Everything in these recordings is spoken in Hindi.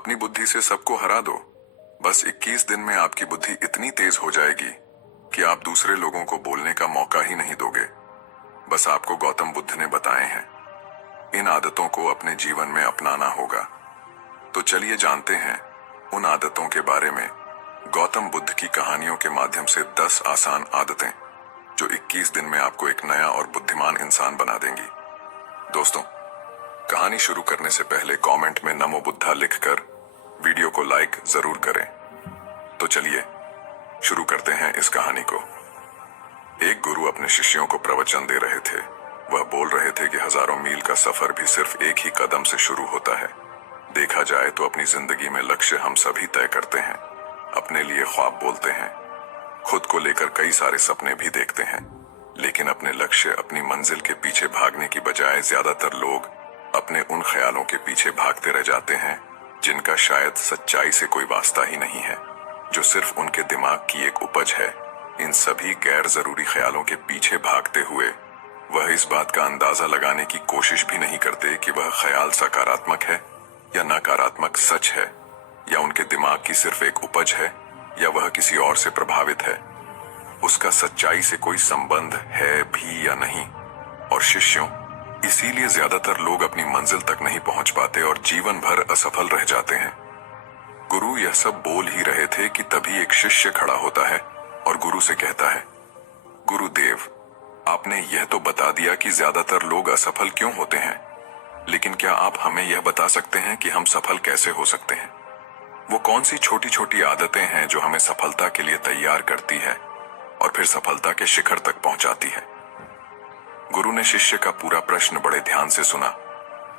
अपनी बुद्धि से सबको हरा दो। बस 21 दिन में आपकी बुद्धि इतनी तेज हो जाएगी कि आप दूसरे लोगों को बोलने का मौका ही नहीं दोगे। बस आपको गौतम बुद्ध ने बताए हैं। इन आदतों को अपने जीवन में अपनाना होगा। तो चलिए जानते हैं उन आदतों के बारे में। गौतम बुद्ध की कहानियों के माध्यम से 10 आसान आदतें जो 21 दिन में आपको एक नया और बुद्धिमान इंसान बना देंगी। दोस्तों, कहानी शुरू करने से पहले कमेंट में नमो बुद्धा लिखकर वीडियो को लाइक जरूर करें। तो चलिए शुरू करते हैं इस कहानी को। एक गुरु अपने शिष्यों को प्रवचन दे रहे थे। वह बोल रहे थे कि हजारों मील का सफर भी सिर्फ एक ही कदम से शुरू होता है। देखा जाए तो अपनी जिंदगी में लक्ष्य हम सभी तय करते हैं, अपने लिए ख्वाब बोलते हैं, खुद को लेकर कई सारे सपने भी देखते हैं, लेकिन अपने लक्ष्य, अपनी मंजिल के पीछे भागने की बजाय ज्यादातर लोग अपने उन ख्यालों के पीछे भागते रह जाते हैं जिनका शायद सच्चाई से कोई वास्ता ही नहीं है, जो सिर्फ उनके दिमाग की एक उपज है। इन सभी गैर जरूरी ख्यालों के पीछे भागते हुए वह इस बात का अंदाजा लगाने की कोशिश भी नहीं करते कि वह ख्याल सकारात्मक है या नकारात्मक, सच है या उनके दिमाग की सिर्फ एक उपज है या वह किसी और से प्रभावित है। उसका सच्चाई से कोई संबंध है भी या नहीं। और शिष्यों, इसीलिए ज्यादातर लोग अपनी मंजिल तक नहीं पहुंच पाते और जीवन भर असफल रह जाते हैं। गुरु यह सब बोल ही रहे थे कि तभी एक शिष्य खड़ा होता है और गुरु से कहता है, गुरुदेव, आपने यह तो बता दिया कि ज्यादातर लोग असफल क्यों होते हैं, लेकिन क्या आप हमें यह बता सकते हैं कि हम सफल कैसे हो सकते हैं? वो कौन सी छोटी छोटी आदतें हैं जो हमें सफलता के लिए तैयार करती है और फिर सफलता के शिखर तक पहुंचाती है? गुरु ने शिष्य का पूरा प्रश्न बड़े ध्यान से सुना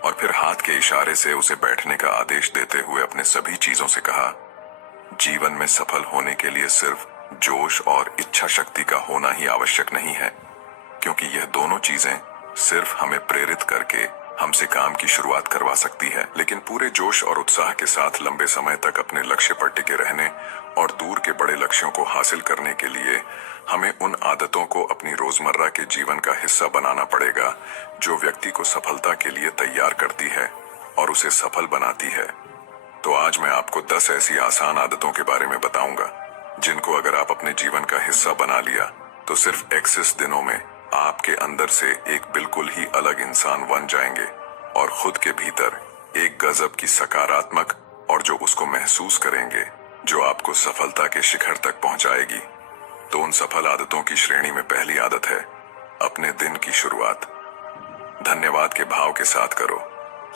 और फिर हाथ के इशारे से उसे बैठने का आदेश देते हुए अपने सभी चीजों से कहा, जीवन में सफल होने के लिए सिर्फ जोश और इच्छा शक्ति का होना ही आवश्यक नहीं है, क्योंकि यह दोनों चीजें सिर्फ हमें प्रेरित करके हमसे काम की शुरुआत करवा सकती है। लेकिन पूरे जोश और उत्साह के साथ लंबे समय तक अपने लक्ष्य पर टिके रहने और दूर के बड़े लक्ष्यों को हासिल करने के लिए हमें उन आदतों को अपनी रोजमर्रा के जीवन का हिस्सा बनाना पड़ेगा जो व्यक्ति को सफलता के लिए तैयार करती है और उसे सफल बनाती है। तो आज मैं आपको 10 ऐसी आसान आदतों के बारे में बताऊंगा जिनको अगर आप अपने जीवन का हिस्सा बना लिया तो सिर्फ 21 दिनों में आपके अंदर से एक बिल्कुल ही अलग इंसान बन जाएंगे और खुद के भीतर एक गजब की सकारात्मक और जो उसको महसूस करेंगे जो आपको सफलता के शिखर तक पहुंचाएगी। तो उन सफल आदतों की श्रेणी में पहली आदत है अपने दिन की शुरुआत धन्यवाद के भाव के साथ करो।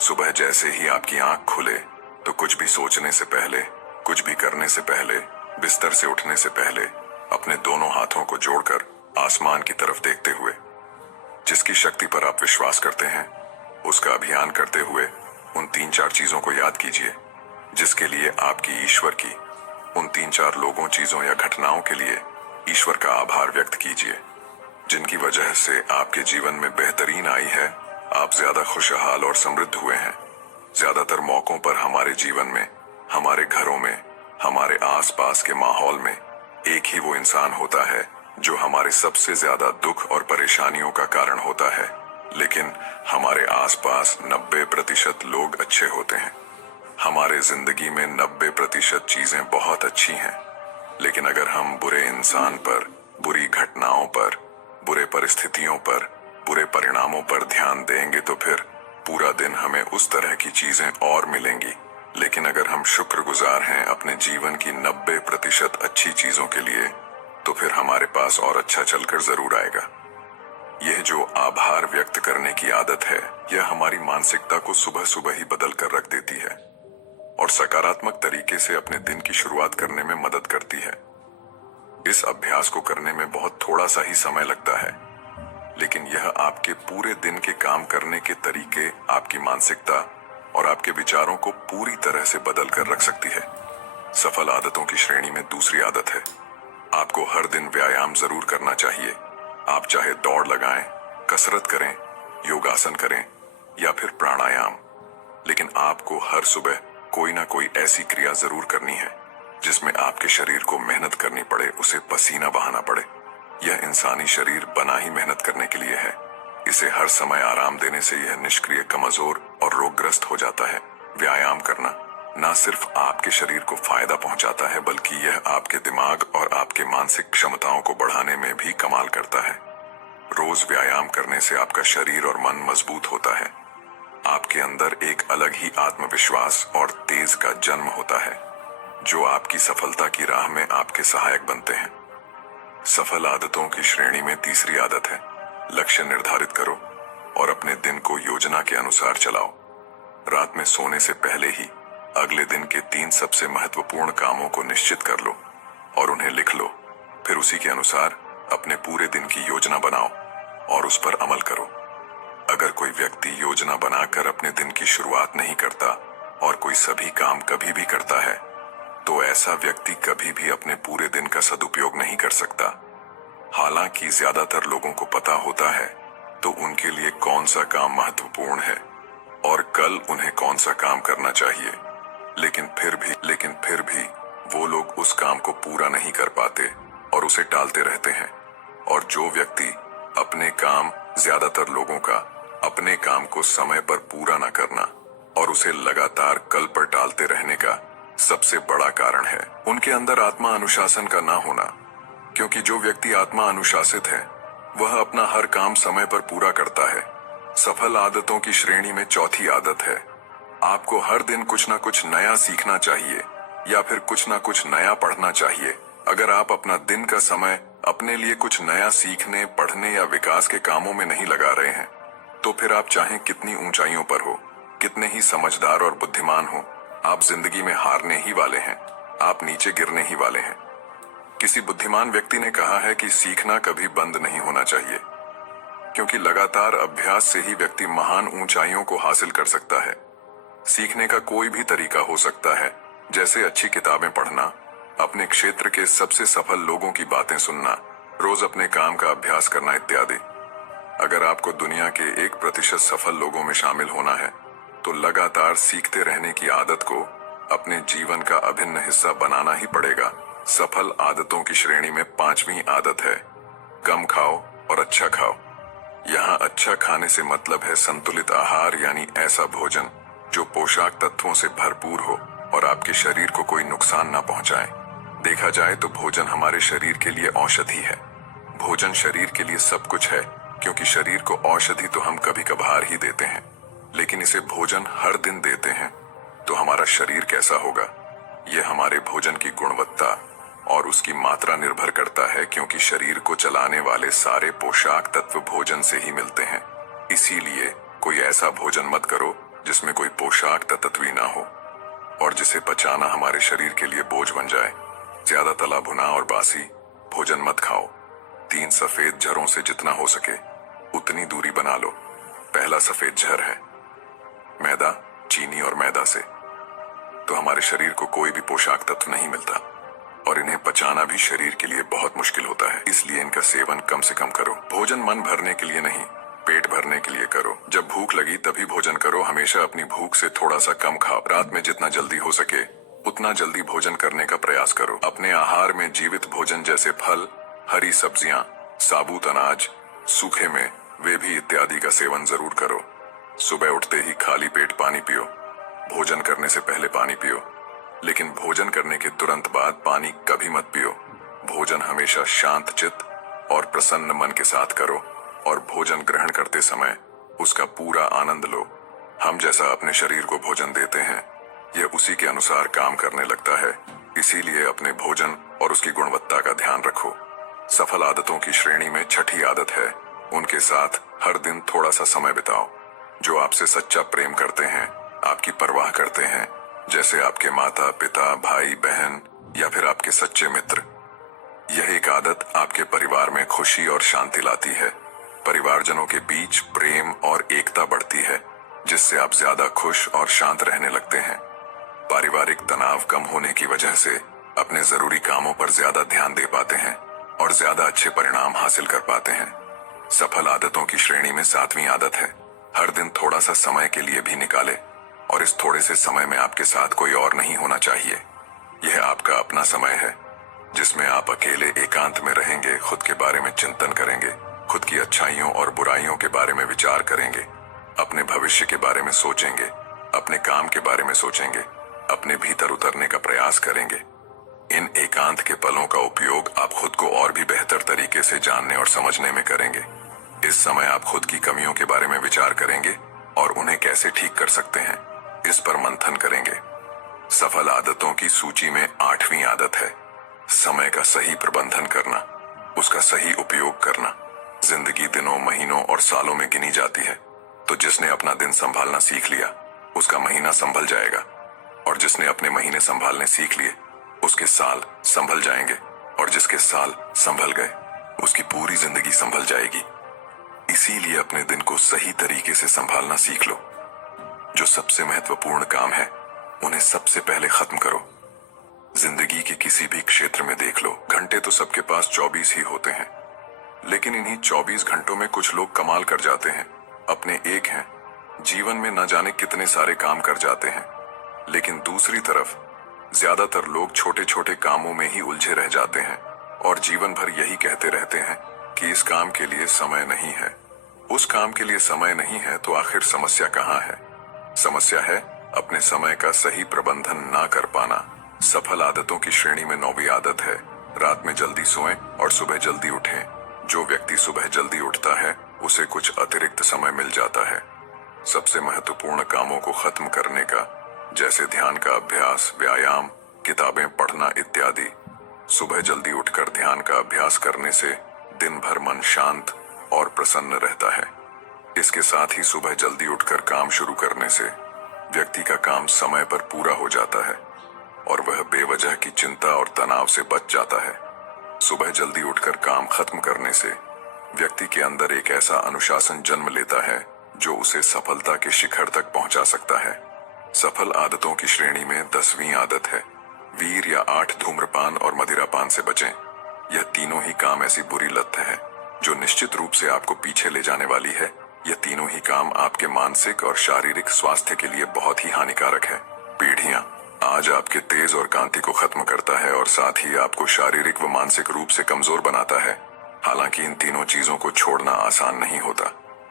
सुबह जैसे ही आपकी आंख खुले तो कुछ भी सोचने से पहले, कुछ भी करने से पहले, बिस्तर से उठने से पहले अपने दोनों हाथों को जोड़कर आसमान की तरफ देखते हुए जिसकी शक्ति पर आप विश्वास करते हैं उसका अभियान करते हुए उन 3-4 चीजों को याद कीजिए जिसके लिए आपकी ईश्वर की, उन 3-4 लोगों, चीजों या घटनाओं के लिए ईश्वर का आभार व्यक्त कीजिए जिनकी वजह से आपके जीवन में बेहतरीन आई है, आप ज्यादा खुशहाल और समृद्ध हुए हैं। ज्यादातर मौकों पर हमारे जीवन में, हमारे घरों में, हमारे आसपास के माहौल में एक ही वो इंसान होता है जो हमारे सबसे ज्यादा दुख और परेशानियों का कारण होता है, लेकिन हमारे आसपास 90% लोग अच्छे होते हैं। हमारे जिंदगी में 90% चीजें बहुत अच्छी हैं, लेकिन अगर हम बुरे इंसान पर, बुरी घटनाओं पर, बुरे परिस्थितियों पर, बुरे परिणामों पर ध्यान देंगे तो फिर पूरा दिन हमें उस तरह की चीजें और मिलेंगी। लेकिन अगर हम शुक्रगुजार हैं अपने जीवन की 90% अच्छी चीजों के लिए तो फिर हमारे पास और अच्छा चलकर जरूर आएगा। यह जो आभार व्यक्त करने की आदत है, यह हमारी मानसिकता को सुबह सुबह ही बदल कर रख देती है और सकारात्मक तरीके से अपने दिन की शुरुआत करने में मदद करती है। इस अभ्यास को करने में बहुत थोड़ा सा ही समय लगता है, लेकिन यह आपके पूरे दिन के काम करने के तरीके, आपकी मानसिकता और आपके विचारों को पूरी तरह से बदल कर रख सकती है। सफल आदतों की श्रेणी में दूसरी आदत है आपको हर दिन व्यायाम जरूर करना चाहिए। आप चाहे दौड़ लगाएं, कसरत करें, योगासन करें या फिर प्राणायाम, लेकिन आपको हर सुबह कोई ना कोई ऐसी क्रिया जरूर करनी है जिसमें आपके शरीर को मेहनत करनी पड़े, उसे पसीना बहाना पड़े। यह इंसानी शरीर बना ही मेहनत करने के लिए है। इसे हर समय आराम देने से यह निष्क्रिय, कमजोर और रोगग्रस्त हो जाता है। व्यायाम करना ना सिर्फ आपके शरीर को फायदा पहुंचाता है बल्कि यह आपके दिमाग और आपके मानसिक क्षमताओं को बढ़ाने में भी कमाल करता है। रोज व्यायाम करने से आपका शरीर और मन मजबूत होता है। आपके अंदर एक अलग ही आत्मविश्वास और तेज का जन्म होता है जो आपकी सफलता की राह में आपके सहायक बनते हैं। सफल आदतों की श्रेणी में तीसरी आदत है, लक्ष्य निर्धारित करो और अपने दिन को योजना के अनुसार चलाओ। रात में सोने से पहले ही अगले दिन के 3 सबसे महत्वपूर्ण कामों को निश्चित कर लो और उन्हें लिख लो। फिर उसी के अनुसार अपने पूरे दिन की योजना बनाओ और उस पर अमल करो। अगर कोई व्यक्ति योजना बनाकर अपने दिन की शुरुआत नहीं करता और कोई सभी काम कभी भी करता है, तो ऐसा व्यक्ति कभी भी अपने पूरे दिन का सदुपयोग नहीं कर सकता। हालांकि ज्यादातर लोगों को पता होता है तो उनके लिए कौन सा काम महत्वपूर्ण है और कल उन्हें कौन सा काम करना चाहिए, लेकिन फिर भी वो लोग उस काम को पूरा नहीं कर पाते और उसे टालते रहते हैं। और जो व्यक्ति ज्यादातर लोगों का अपने काम को समय पर पूरा न करना और उसे लगातार कल पर टालते रहने का सबसे बड़ा कारण है उनके अंदर आत्मा अनुशासन का ना होना। क्योंकि जो व्यक्ति आत्मा अनुशासित है वह अपना हर काम समय पर पूरा करता है। सफल आदतों की श्रेणी में चौथी आदत है, आपको हर दिन कुछ ना कुछ नया सीखना चाहिए या फिर कुछ ना कुछ नया पढ़ना चाहिए। अगर आप अपना दिन का समय अपने लिए कुछ नया सीखने, पढ़ने या विकास के कामों में नहीं लगा रहे हैं, तो फिर आप चाहे कितनी ऊंचाइयों पर हो, कितने ही समझदार और बुद्धिमान हो, आप जिंदगी में हारने ही वाले हैं, आप नीचे गिरने ही वाले हैं। किसी बुद्धिमान व्यक्ति ने कहा है कि सीखना कभी बंद नहीं होना चाहिए, क्योंकि लगातार अभ्यास से ही व्यक्ति महान ऊंचाइयों को हासिल कर सकता है। सीखने का कोई भी तरीका हो सकता है, जैसे अच्छी किताबें पढ़ना, अपने क्षेत्र के सबसे सफल लोगों की बातें सुनना, रोज अपने काम का अभ्यास करना इत्यादि। अगर आपको दुनिया के 1% सफल लोगों में शामिल होना है, तो लगातार सीखते रहने की आदत को अपने जीवन का अभिन्न हिस्सा बनाना ही पड़ेगा। सफल आदतों की श्रेणी में 5वीं आदत है, कम खाओ और अच्छा खाओ। यहाँ अच्छा खाने से मतलब है संतुलित आहार, यानी ऐसा भोजन जो पोषक तत्वों से भरपूर हो और आपके शरीर को कोई नुकसान ना पहुंचाए। देखा जाए तो भोजन हमारे शरीर के लिए औषधि है। भोजन शरीर के लिए सब कुछ है, क्योंकि शरीर को औषधि तो हम कभी कभार ही देते हैं, लेकिन इसे भोजन हर दिन देते हैं तो हमारा शरीर कैसा होगा, यह हमारे भोजन की गुणवत्ता और उसकी मात्रा निर्भर करता है, क्योंकि शरीर को चलाने वाले सारे पोषक तत्व भोजन से ही मिलते हैं। इसीलिए कोई ऐसा भोजन मत करो जिसमें कोई पोषक तत्व ही ना हो और जिसे पचाना हमारे शरीर के लिए बोझ बन जाए। ज्यादा तला भुना और बासी भोजन मत खाओ। 3 सफेद जहरों से जितना हो सके उतनी दूरी बना लो। पहला सफेद जहर है मैदा, चीनी और मैदा से तो हमारे शरीर को कोई भी पोषक तत्व नहीं मिलता और इन्हें पचाना भी शरीर के लिए बहुत मुश्किल होता है। इसलिए इनका सेवन कम से कम करो। भोजन मन भरने के लिए नहीं, पेट भरने के लिए करो। जब भूख लगी तभी भोजन करो। हमेशा अपनी भूख से थोड़ा सा कम खाओ। रात में जितना जल्दी हो सके उतना जल्दी भोजन करने का प्रयास करो। अपने आहार में जीवित भोजन जैसे फल, हरी सब्जियां, साबुत अनाज, सूखे में वे भी इत्यादि का सेवन जरूर करो। सुबह उठते ही खाली पेट पानी पियो। भोजन करने से पहले पानी पियो, लेकिन भोजन करने के तुरंत बाद पानी कभी मत पियो। भोजन हमेशा शांत चित्त और प्रसन्न मन के साथ करो और भोजन ग्रहण करते समय उसका पूरा आनंद लो। हम जैसा अपने शरीर को भोजन देते हैं, यह उसी के अनुसार काम करने लगता है। इसीलिए अपने भोजन और उसकी गुणवत्ता का ध्यान रखो। सफल आदतों की श्रेणी में 6ठी आदत है, उनके साथ हर दिन थोड़ा सा समय बिताओ। जो आपसे सच्चा प्रेम करते हैं, आपकी परवाह करते हैं, जैसे आपके माता पिता, भाई बहन या फिर आपके सच्चे मित्र। यह एक आदत आपके परिवार में खुशी और शांति लाती है। परिवारजनों के बीच प्रेम और एकता बढ़ती है, जिससे आप ज्यादा खुश और शांत रहने लगते हैं। पारिवारिक तनाव कम होने की वजह से अपने जरूरी कामों पर ज्यादा ध्यान दे पाते हैं और ज्यादा अच्छे परिणाम हासिल कर पाते हैं। सफल आदतों की श्रेणी में 7वीं आदत है, हर दिन थोड़ा सा समय के लिए भी निकाले और इस थोड़े से समय में आपके साथ कोई और नहीं होना चाहिए। यह आपका अपना समय है, जिसमें आप अकेले एकांत में रहेंगे, खुद के बारे में चिंतन करेंगे, खुद की अच्छाइयों और बुराइयों के बारे में विचार करेंगे, अपने भविष्य के बारे में सोचेंगे, अपने काम के बारे में सोचेंगे अपने भीतर उतरने का प्रयास करेंगे। इन एकांत के पलों का उपयोग आप खुद को और भी बेहतर तरीके से जानने और समझने में करेंगे। इस समय आप खुद की कमियों के बारे में विचार करेंगे और उन्हें कैसे ठीक कर सकते हैं, इस पर मंथन करेंगे। सफल आदतों की सूची में 8वीं आदत है समय का सही प्रबंधन करना, उसका सही उपयोग करना। जिंदगी दिनों, महीनों और सालों में गिनी जाती है, तो जिसने अपना दिन संभालना सीख लिया उसका महीना संभल जाएगा, और जिसने अपने महीने संभालने सीख लिए उसके साल संभल जाएंगे, और जिसके साल संभल गए उसकी पूरी जिंदगी संभल जाएगी। इसीलिए अपने दिन को सही तरीके से संभालना सीख लो। जो सबसे महत्वपूर्ण काम है उन्हें सबसे पहले खत्म करो। जिंदगी के किसी भी क्षेत्र में देख लो, घंटे तो सबके पास 24 ही होते हैं, लेकिन इन्हीं 24 घंटों में कुछ लोग कमाल कर जाते हैं। अपने एक हैं, जीवन में न जाने कितने सारे काम कर जाते हैं, लेकिन दूसरी तरफ ज्यादातर लोग छोटे छोटे कामों में ही उलझे रह जाते हैं और जीवन भर यही कहते रहते हैं कि इस काम के लिए समय नहीं है, उस काम के लिए समय नहीं है। तो आखिर समस्या कहाँ है? समस्या है अपने समय का सही प्रबंधन ना कर पाना। सफल आदतों की श्रेणी में 9वीं आदत है रात में जल्दी सोएं और सुबह जल्दी उठें। जो व्यक्ति सुबह जल्दी उठता है उसे कुछ अतिरिक्त समय मिल जाता है सबसे महत्वपूर्ण कामों को खत्म करने का, जैसे ध्यान का अभ्यास, व्यायाम, किताबें पढ़ना इत्यादि। सुबह जल्दी उठकर ध्यान का अभ्यास करने से दिन भर मन शांत और प्रसन्न रहता है। इसके साथ ही सुबह जल्दी उठकर काम शुरू करने से व्यक्ति का काम समय पर पूरा हो जाता है और वह बेवजह की चिंता और तनाव से बच जाता है। सुबह जल्दी उठकर काम खत्म करने से व्यक्ति के अंदर एक ऐसा अनुशासन जन्म लेता है जो उसे सफलता के शिखर तक पहुंचा सकता है। सफल आदतों की श्रेणी में 10वीं आदत है वीर या 8 धूम्रपान और मदिरापान से बचें। यह तीनों ही काम ऐसी बुरी लत है जो निश्चित रूप से आपको पीछे ले जाने वाली है। यह तीनों ही काम आपके मानसिक और शारीरिक स्वास्थ्य के लिए बहुत ही हानिकारक है। पीढ़ियां आज आपके तेज और कांति को खत्म करता है और साथ ही आपको शारीरिक व मानसिक रूप से कमजोर बनाता है। हालांकि इन तीनों चीजों को छोड़ना आसान नहीं होता,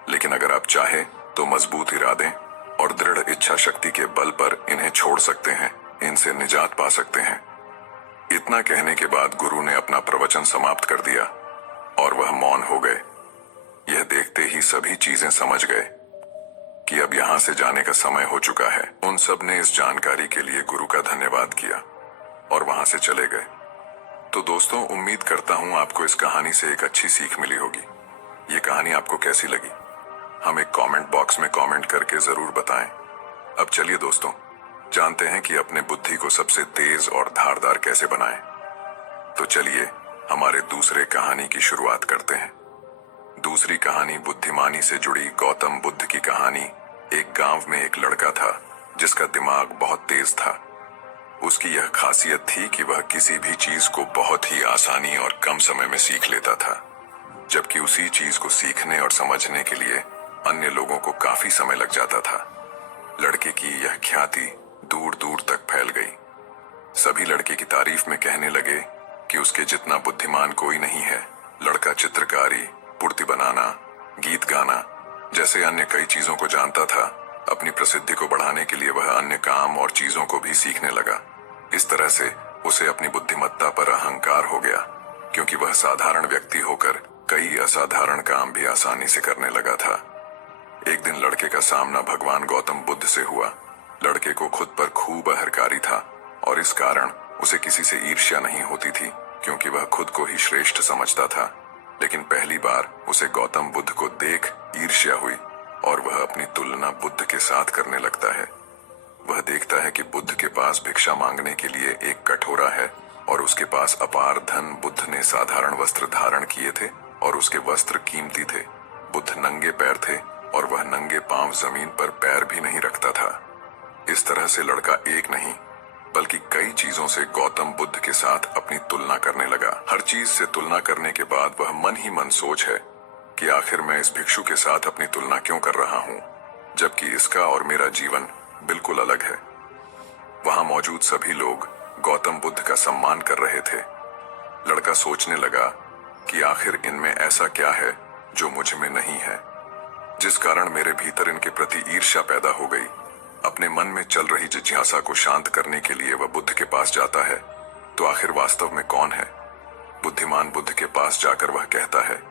लेकिन अगर आप चाहे तो मजबूत इरादे और दृढ़ इच्छा शक्ति के बल पर इन्हें छोड़ सकते हैं, इनसे निजात पा सकते हैं। इतना कहने के बाद गुरु ने अपना प्रवचन समाप्त कर दिया और वह मौन हो गए। यह देखते ही सभी चीजें समझ गए कि अब यहां से जाने का समय हो चुका है। उन सब ने इस जानकारी के लिए गुरु का धन्यवाद किया और वहां से चले गए। तो दोस्तों, उम्मीद करता हूं आपको इस कहानी से एक अच्छी सीख मिली होगी। ये कहानी आपको कैसी लगी हमें कमेंट बॉक्स में कमेंट करके जरूर बताएं। अब चलिए दोस्तों, जानते हैं कि अपने बुद्धि को सबसे तेज और धारदार कैसे बनाएं। तो चलिए हमारे दूसरे कहानी की शुरुआत करते हैं। दूसरी कहानी बुद्धिमानी से जुड़ी गौतम बुद्ध की कहानी। एक गांव में एक लड़का था जिसका दिमाग बहुत तेज था। उसकी यह खासियत थी कि वह किसी भी चीज को बहुत ही आसानी और कम समय में सीख लेता था, जबकि उसी चीज को सीखने और समझने के लिए अन्य लोगों को काफी समय लग जाता था। लड़के की यह ख्याति दूर दूर तक फैल गई। सभी लड़के की तारीफ में कहने लगे कि उसके जितना बुद्धिमान कोई नहीं है। लड़का चित्रकारी, मूर्ति बनाना, गीत गाना जैसे अन्य कई चीजों को जानता था। अपनी प्रसिद्धि को बढ़ाने के लिए वह अन्य काम और चीजों को भी सीखने लगा। इस तरह से उसे अपनी बुद्धिमत्ता पर अहंकार हो गया, क्योंकि वह साधारण व्यक्ति होकर कई असाधारण काम भी आसानी से करने लगा था। एक दिन लड़के का सामना भगवान गौतम बुद्ध से हुआ। लड़के को खुद पर खूब अहंकारी था और इस कारण उसे किसी से ईर्ष्या नहीं होती थी, क्योंकि वह खुद को ही श्रेष्ठ समझता था। लेकिन पहली बार उसे गौतम बुद्ध को देख ईर्ष्या हुई और वह अपनी तुलना बुद्ध के साथ करने लगता है। वह देखता है कि बुद्ध के पास भिक्षा मांगने के लिए एक कटोरा है और उसके पास अपार धन। बुद्ध ने साधारण वस्त्र धारण किए थे और उसके वस्त्र कीमती थे। बुद्ध नंगे पैर थे और वह नंगे पांव जमीन पर पैर भी नहीं रखता था। इस तरह से लड़का एक नहीं बल्कि कई चीजों से गौतम बुद्ध के साथ अपनी तुलना करने लगा। हर चीज से तुलना करने के बाद वह मन ही मन सोच है कि आखिर मैं इस भिक्षु के साथ अपनी तुलना क्यों कर रहा हूँ, जबकि इसका और मेरा जीवन बिल्कुल अलग है। वहां मौजूद सभी लोग गौतम बुद्ध का सम्मान कर रहे थे। लड़का सोचने लगा कि आखिर इनमें ऐसा क्या है जो मुझ में नहीं है, जिस कारण मेरे भीतर इनके प्रति ईर्ष्या पैदा हो गई। अपने मन में चल रही जिज्ञासा को शांत करने के लिए वह बुद्ध के पास जाता है, तो आखिर वास्तव में कौन है? बुद्धिमान बुद्ध के पास जाकर वह कहता है,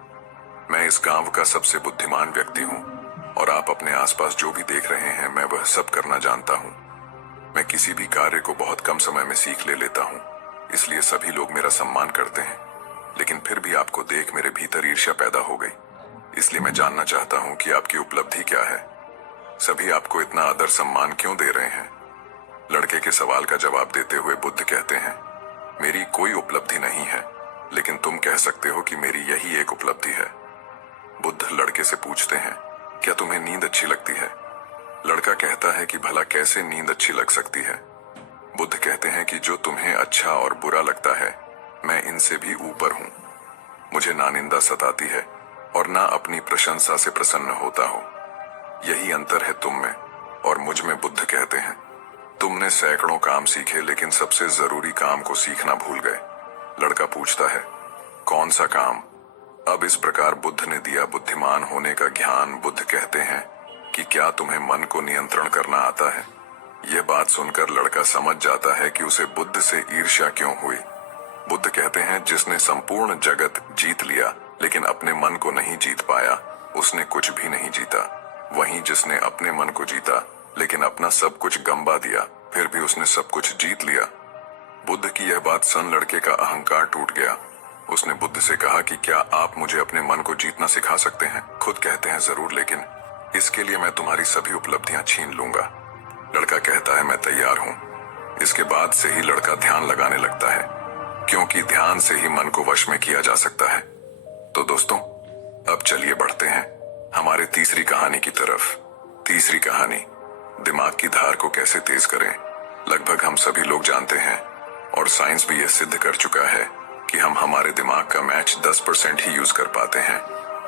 मैं इस गांव का सबसे बुद्धिमान व्यक्ति हूँ और आप अपने आसपास जो भी देख रहे हैं मैं वह सब करना जानता हूँ। मैं किसी भी कार्य को बहुत कम समय में सीख ले लेता हूँ, इसलिए सभी लोग मेरा सम्मान करते हैं। लेकिन फिर भी आपको देख मेरे भीतर ईर्ष्या पैदा हो गई, इसलिए मैं जानना चाहता हूँ कि आपकी उपलब्धि क्या है। सभी आपको इतना आदर सम्मान क्यों दे रहे हैं? लड़के के सवाल का जवाब देते हुए बुद्ध कहते हैं, मेरी कोई उपलब्धि नहीं है, लेकिन तुम कह सकते हो कि मेरी यही एक उपलब्धि है। बुद्ध लड़के से पूछते हैं, क्या तुम्हें नींद अच्छी लगती है? लड़का कहता है कि भला कैसे नींद अच्छी लग सकती है? बुद्ध कहते हैं कि जो तुम्हें अच्छा और बुरा लगता है, मैं इनसे भी ऊपर हूं। मुझे ना निंदा सताती है और ना अपनी प्रशंसा से प्रसन्न होता हो। यही अंतर है तुम में और मुझ में। बुद्ध कहते हैं, तुमने सैकड़ों काम सीखे लेकिन सबसे जरूरी काम को सीखना भूल गए। लड़का पूछता है, कौन सा काम? अब इस प्रकार बुद्ध ने दिया बुद्धिमान होने का ज्ञान। बुद्ध कहते हैं कि क्या तुम्हें मन को नियंत्रण करना आता है? यह बात सुनकर लड़का समझ जाता है कि उसे बुद्ध से ईर्ष्या क्यों हुई। बुद्ध कहते हैं, जिसने संपूर्ण जगत जीत लिया लेकिन अपने मन को नहीं जीत पाया, उसने कुछ भी नहीं जीता। वहीं जिसने अपने मन को जीता लेकिन अपना सब कुछ गंवा दिया, फिर भी उसने सब कुछ जीत लिया। बुद्ध की यह बात सुन लड़के का अहंकार टूट गया। उसने बुद्ध से कहा कि क्या आप मुझे अपने मन को जीतना सिखा सकते हैं? खुद कहते हैं, जरूर, लेकिन इसके लिए मैं तुम्हारी सभी उपलब्धियां छीन लूंगा। लड़का कहता है, मैं तैयार हूं। इसके बाद से ही लड़का ध्यान लगाने लगता है, क्योंकि ध्यान से ही मन को वश में किया जा सकता है। तो दोस्तों, अब चलिए बढ़ते हैं हमारे तीसरी कहानी की तरफ। तीसरी कहानी, दिमाग की धार को कैसे तेज करें। लगभग हम सभी लोग जानते हैं और साइंस भी यह सिद्ध कर चुका है कि हम हमारे दिमाग का मैच 10% ही यूज कर पाते हैं,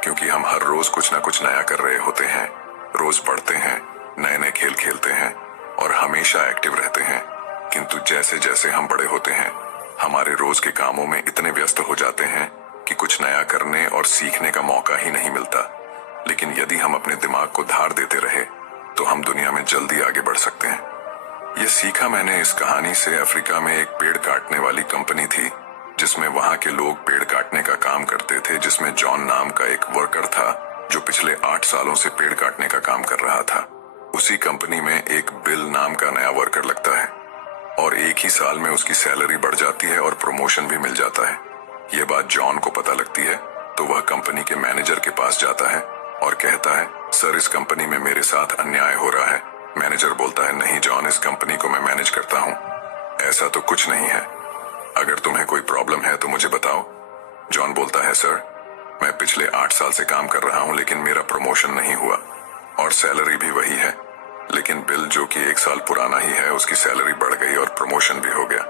क्योंकि हम हर रोज कुछ ना कुछ नया कर रहे होते हैं। रोज पढ़ते हैं, नए नए खेल खेलते हैं और हमेशा एक्टिव रहते हैं। किंतु जैसे जैसे हम बड़े होते हैं, हमारे रोज के कामों में इतने व्यस्त हो जाते हैं कि कुछ नया करने और सीखने का मौका ही नहीं मिलता। लेकिन यदि हम अपने दिमाग को धार देते रहे तो हम दुनिया में जल्दी आगे बढ़ सकते हैं। ये सीखा मैंने इस कहानी से। अफ्रीका में एक पेड़ काटने वाली कंपनी थी, जिसमें वहां के लोग पेड़ काटने का काम करते थे, जिसमें जॉन नाम का एक वर्कर था जो पिछले 8 सालों से पेड़ काटने का काम कर रहा था। उसी कंपनी में एक बिल नाम का नया वर्कर लगता है और एक ही साल में उसकी सैलरी बढ़ जाती है और प्रमोशन भी मिल जाता है। ये बात जॉन को पता लगती है तो वह कंपनी के मैनेजर के पास जाता है और कहता है, सर, इस कंपनी में मेरे साथ अन्याय हो रहा है। मैनेजर बोलता है, नहीं जॉन, इस कंपनी को मैं मैनेज करता हूँ, ऐसा तो कुछ नहीं है। अगर तुम्हें कोई प्रॉब्लम है तो मुझे बताओ। जॉन बोलता है, सर, मैं पिछले 8 साल से काम कर रहा हूँ लेकिन मेरा प्रमोशन नहीं हुआ और सैलरी भी वही है। लेकिन बिल, जो कि 1 साल पुराना ही है, उसकी सैलरी बढ़ गई और प्रमोशन भी हो गया,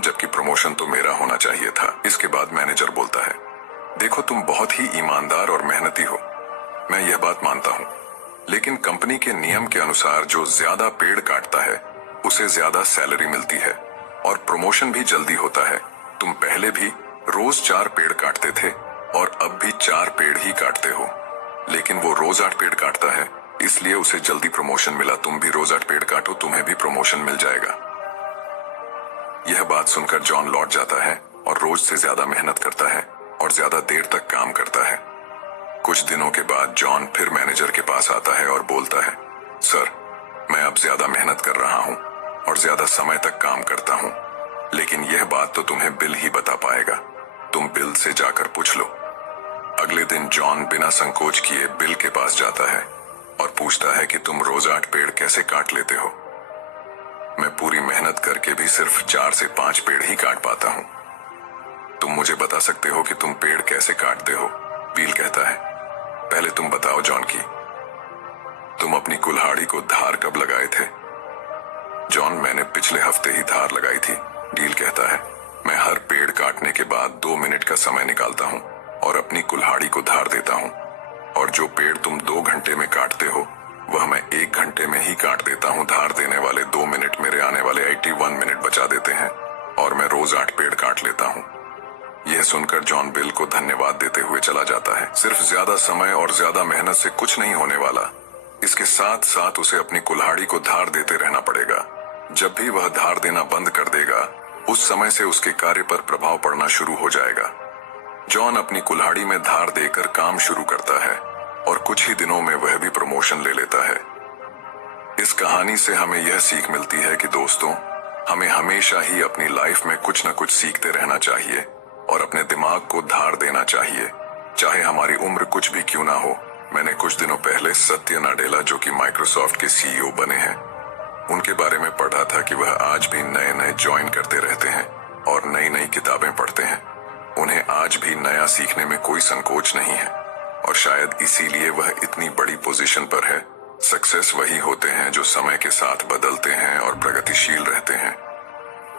जबकि प्रमोशन तो मेरा होना चाहिए था। इसके बाद मैनेजर बोलता है, देखो, तुम बहुत ही ईमानदार और मेहनती हो, मैं यह बात मानता हूँ, लेकिन कंपनी के नियम के अनुसार जो ज्यादा पेड़ काटता है उसे ज्यादा सैलरी मिलती है और प्रमोशन भी जल्दी होता है। तुम पहले भी रोज 4 पेड़ काटते थे और अब भी 4 पेड़ ही काटते हो, लेकिन वो रोज 8 पेड़ काटता है, इसलिए उसे जल्दी प्रमोशन मिला। तुम भी रोज 8 पेड़ काटो, तुम्हें भी प्रमोशन मिल जाएगा। यह बात सुनकर जॉन लौट जाता है और रोज से ज्यादा मेहनत करता है और ज्यादा देर तक काम करता है। कुछ दिनों के बाद जॉन फिर मैनेजर के पास आता है और बोलता है, सर, मैं अब ज्यादा मेहनत कर रहा हूँ और ज्यादा समय तक काम करता हूँ, लेकिन यह बात तो तुम्हें बिल ही बता पाएगा। तुम बिल से जाकर पूछ लो। अगले दिन जॉन बिना संकोच किए बिल के पास जाता है और पूछता है कि तुम रोज 8 पेड़ कैसे काट लेते हो? मैं पूरी मेहनत करके भी सिर्फ 4 से 5 पेड़ ही काट पाता हूँ। तुम मुझे बता सकते हो कि तुम पेड़ कैसे काटते हो? बिल कहता है, पहले तुम बताओ जॉन की, तुम अपनी कुल्हाड़ी को धार कब लगाए थे? जॉन, मैंने पिछले हफ्ते ही धार लगाई थी। डील कहता है, मैं हर पेड़ काटने के बाद 2 मिनट का समय निकालता हूँ और अपनी कुल्हाड़ी को धार देता हूँ, और जो पेड़ तुम 2 घंटे में काटते हो वह मैं 1 घंटे में ही काट देता हूँ। धार देने वाले 2 मिनट मेरे आने वाले 81 मिनट बचा देते हैं और मैं रोज 8 पेड़ काट लेता हूँ। यह सुनकर जॉन बिल को धन्यवाद देते हुए चला जाता है। सिर्फ ज्यादा समय और ज्यादा मेहनत से कुछ नहीं होने वाला। इसके साथ साथ उसे अपनी कुल्हाड़ी को धार देते रहना पड़ेगा। जब भी वह धार देना बंद कर देगा, उस समय से उसके कार्य पर प्रभाव पड़ना शुरू हो जाएगा। जॉन अपनी कुल्हाड़ी में धार देकर काम शुरू करता है और कुछ ही दिनों में वह भी प्रमोशन ले लेता है। इस कहानी से हमें यह सीख मिलती है कि दोस्तों, हमें हमेशा ही अपनी लाइफ में कुछ न कुछ सीखते रहना चाहिए और अपने दिमाग को धार देना चाहिए, चाहे हमारी उम्र कुछ भी क्यों ना हो। मैंने कुछ दिनों पहले सत्य नाडेला, जो कि माइक्रोसॉफ्ट के सीईओ बने हैं, उनके बारे में पढ़ा था कि वह आज भी नए नए ज्वाइन करते रहते हैं और नई नई किताबें पढ़ते हैं। उन्हें आज भी नया सीखने में कोई संकोच नहीं है और शायद इसीलिए वह इतनी बड़ी पोजीशन पर है। सक्सेस वही होते हैं जो समय के साथ बदलते हैं और प्रगतिशील रहते हैं।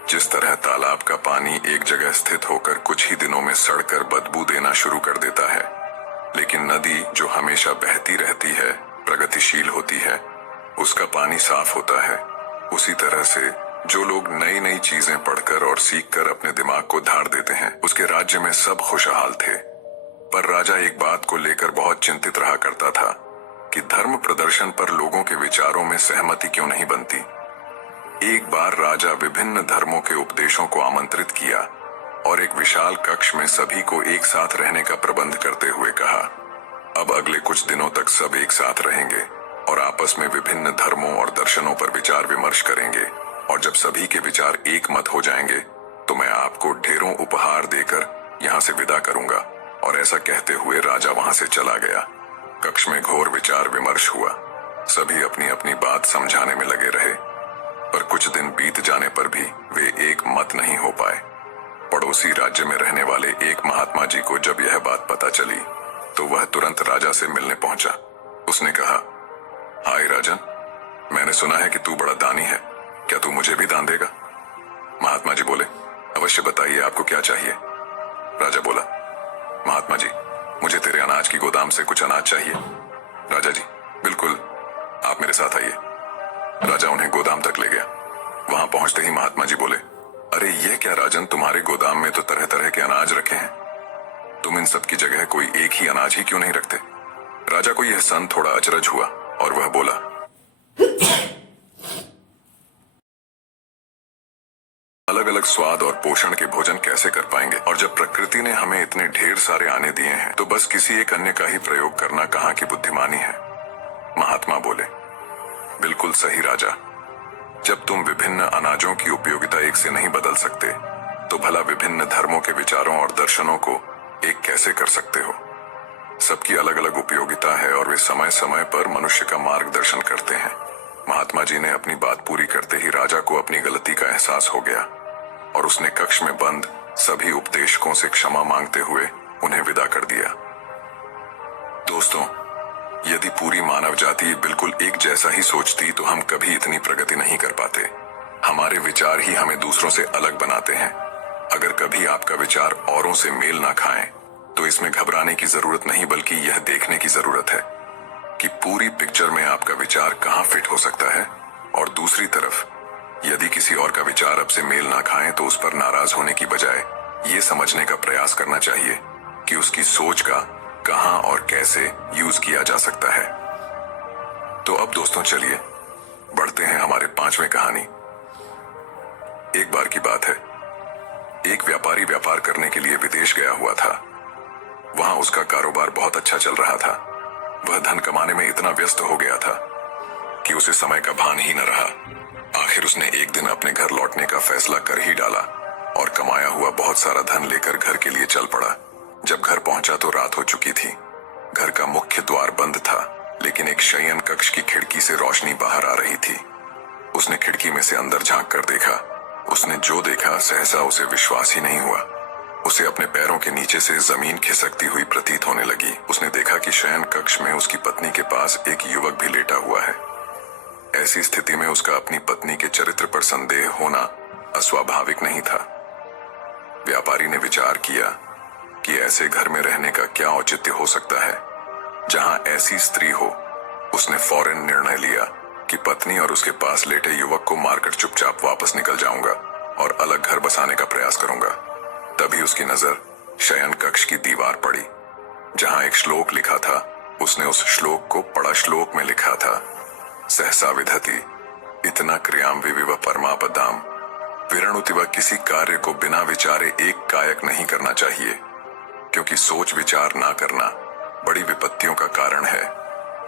जिस तरह तालाब का पानी एक जगह स्थित होकर कुछ ही दिनों में सड़कर बदबू देना शुरू कर देता है, लेकिन नदी जो हमेशा बहती रहती है, प्रगतिशील होती है, उसका पानी साफ होता है। उसी तरह से जो लोग नई नई चीजें पढ़कर और सीखकर अपने दिमाग को धार देते हैं, उसके राज्य में सब खुशहाल थे। पर राजा एक बात को लेकर बहुत चिंतित रहा करता था कि धर्म प्रदर्शन पर लोगों के विचारों में सहमति क्यों नहीं बनती। एक बार राजा विभिन्न धर्मों के उपदेशों को आमंत्रित किया और एक विशाल कक्ष में सभी को एक साथ रहने का प्रबंध करते हुए कहा, अब अगले कुछ दिनों तक सब एक साथ रहेंगे और आपस में विभिन्न धर्मों और दर्शनों पर विचार विमर्श करेंगे, और जब सभी के विचार एक मत हो जाएंगे तो मैं आपको ढेरों उपहार देकर यहाँ से विदा करूंगा। और ऐसा कहते हुए राजा वहां से चला गया। कक्ष में घोर विचार विमर्श हुआ। सभी अपनी अपनी बात समझाने में लगे रहे, पर कुछ दिन बीत जाने पर भी वे एक मत नहीं हो पाए। पड़ोसी राज्य में रहने वाले एक महात्मा जी को जब यह बात पता चली तो वह तुरंत राजा से मिलने पहुंचा। उसने कहा, हाय राजन, मैंने सुना है कि तू बड़ा दानी है, क्या तू मुझे भी दान देगा? महात्मा जी बोले, अवश्य बताइए, आपको क्या चाहिए? राजा बोला, महात्मा जी, मुझे तेरे अनाज की गोदाम से कुछ अनाज चाहिए। राजा जी, बिल्कुल, आप मेरे साथ आइए। राजा उन्हें गोदाम तक ले गया। वहां पहुंचते ही महात्मा जी बोले, अरे ये क्या राजन, तुम्हारे गोदाम में तो तरह तरह के अनाज रखे हैं, तुम इन सब की जगह कोई एक ही अनाज ही क्यों नहीं रखते? राजा को यह सन थोड़ा अचरज हुआ और वह बोला, अलग अलग स्वाद और पोषण के भोजन कैसे कर पाएंगे, और जब प्रकृति ने हमें इतने ढेर सारे आने दिए हैं तो बस किसी एक अन्य का ही प्रयोग करना कहाँ की बुद्धिमानी है? महात्मा बोले, बिल्कुल सही राजा, जब तुम विभिन्न अनाजों की उपयोगिता एक से नहीं बदल सकते तो भला विभिन्न धर्मों के विचारों और दर्शनों को एक कैसे कर सकते हो? सबकी अलग अलग उपयोगिता है और वे समय समय पर मनुष्य का मार्गदर्शन करते हैं। महात्मा जी ने अपनी बात पूरी करते ही राजा को अपनी गलती का एहसास हो गया और उसने कक्ष में बंद सभी उपदेशकों से क्षमा मांगते हुए उन्हें विदा कर दिया। दोस्तों, यदि पूरी मानव जाति बिल्कुल एक जैसा ही सोचती तो हम कभी इतनी प्रगति नहीं कर पाते। हमारे विचार ही हमें दूसरों से अलग बनाते हैं। अगर कभी आपका विचार औरों से मेल ना खाए तो इसमें घबराने की जरूरत नहीं, बल्कि यह देखने की जरूरत है कि पूरी पिक्चर में आपका विचार कहाँ फिट हो सकता है। और दूसरी तरफ, यदि किसी और का विचार आपसे मेल ना खाए तो उस पर नाराज होने की बजाय ये समझने का प्रयास करना चाहिए कि उसकी सोच का कहां और कैसे यूज किया जा सकता है। तो अब दोस्तों चलिए बढ़ते हैं हमारे 5वें कहानी। एक बार की बात है, एक व्यापारी व्यापार करने के लिए विदेश गया हुआ था। वहां उसका कारोबार बहुत अच्छा चल रहा था। वह धन कमाने में इतना व्यस्त हो गया था कि उसे समय का भान ही न रहा। आखिर उसने एक दिन अपने घर लौटने का फैसला कर ही डाला और कमाया हुआ बहुत सारा धन लेकर घर के लिए चल पड़ा। जब घर पहुंचा तो रात हो चुकी थी। घर का मुख्य द्वार बंद था, लेकिन एक शयन कक्ष की खिड़की से रोशनी बाहर आ रही थी। उसने खिड़की में से अंदर झांक कर देखा। उसने जो देखा सहसा उसे विश्वास ही नहीं हुआ। उसे अपने पैरों के नीचे से जमीन खिसकती हुई प्रतीत होने लगी। उसने देखा कि शयन कक्ष में उसकी पत्नी के पास एक युवक भी लेटा हुआ है। ऐसी स्थिति में उसका अपनी पत्नी के चरित्र पर संदेह होना अस्वाभाविक नहीं था। व्यापारी ने विचार किया कि ऐसे घर में रहने का क्या औचित्य हो सकता है जहां ऐसी स्त्री हो। उसने फौरन निर्णय लिया कि पत्नी और उसके पास लेटे युवक को मारकर चुपचाप वापस निकल जाऊंगा और अलग घर बसाने का प्रयास करूंगा। तभी उसकी नजर शयन कक्ष की दीवार पड़ी, जहां एक श्लोक लिखा था, उसने उस श्लोक को पढ़ा। श्लोक में लिखा था, सहसा विधति इतना क्रियाम विविव परमापदाम। विरणुतिव किसी कार्य को बिना विचारे एक कायक नहीं करना चाहिए, क्योंकि सोच विचार ना करना बड़ी विपत्तियों का कारण है।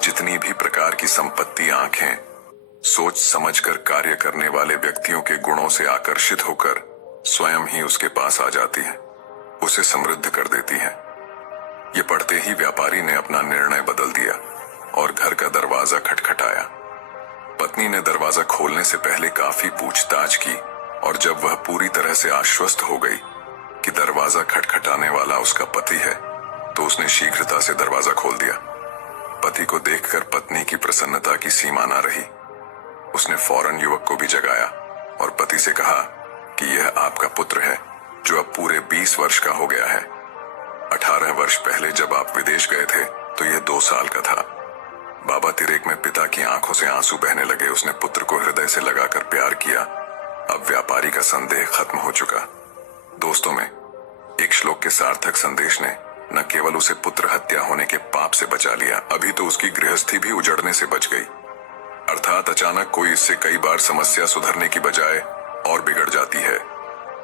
जितनी भी प्रकार की संपत्ति आंखें सोच समझकर कार्य करने वाले व्यक्तियों के गुणों से आकर्षित होकर स्वयं ही उसके पास आ जाती है, उसे समृद्ध कर देती है। ये पढ़ते ही व्यापारी ने अपना निर्णय बदल दिया और घर का दरवाजा खटखटाया। पत्नी ने दरवाजा खोलने से पहले काफी पूछताछ की और जब वह पूरी तरह से आश्वस्त हो गई कि दरवाजा खटखटाने वाला उसका पति है, तो उसने शीघ्रता से दरवाजा खोल दिया। पति को देखकर पत्नी की प्रसन्नता की सीमा न रही। उसने फौरन युवक को भी जगाया और पति से कहा कि यह आपका पुत्र है, जो अब पूरे 20 वर्ष का हो गया है। 18 वर्ष पहले जब आप विदेश गए थे तो यह 2 साल का था। बाबा तिरेक में पिता की आंखों से आंसू बहने लगे। उसने पुत्र को हृदय से लगाकर प्यार किया। अब व्यापारी का संदेह खत्म हो चुका। दोस्तों में एक श्लोक के सार्थक संदेश ने न केवल उसे पुत्र हत्या होने के पाप से बचा लिया, अभी तो उसकी गृहस्थी भी उजड़ने से बच गई। अर्थात अचानक कोई इससे कई बार समस्या सुधरने की बजाय और बिगड़ जाती है,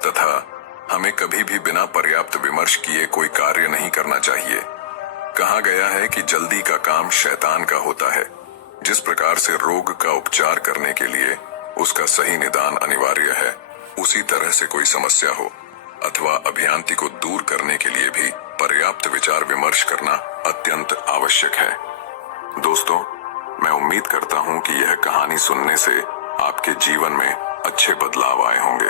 तथा हमें कभी भी बिना पर्याप्त विमर्श किए कोई कार्य नहीं करना चाहिए। कहा गया है कि जल्दी का काम शैतान का होता है। जिस प्रकार से रोग का उपचार करने के लिए उसका सही निदान अनिवार्य है, उसी तरह से कोई समस्या हो अथवा अभियांति को दूर करने के लिए भी पर्याप्त विचार विमर्श करना अत्यंत आवश्यक है। दोस्तों, मैं उम्मीद करता हूं कि यह कहानी सुनने से आपके जीवन में अच्छे बदलाव आए होंगे।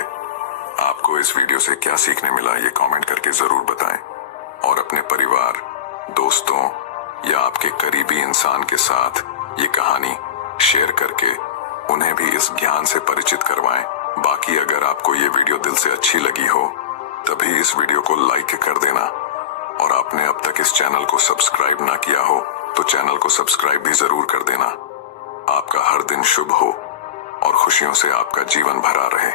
आपको इस वीडियो से क्या सीखने मिला, ये कमेंट करके जरूर बताएं और अपने परिवार, दोस्तों या आपके करीबी इंसान के साथ ये कहानी शेयर करके उन्हें भी इस ज्ञान से परिचित करवाएं। बाकी अगर आपको ये वीडियो दिल से अच्छी लगी हो तभी इस वीडियो को लाइक कर देना, और आपने अब तक इस चैनल को सब्सक्राइब ना किया हो तो चैनल को सब्सक्राइब भी जरूर कर देना। आपका हर दिन शुभ हो और खुशियों से आपका जीवन भरा रहे।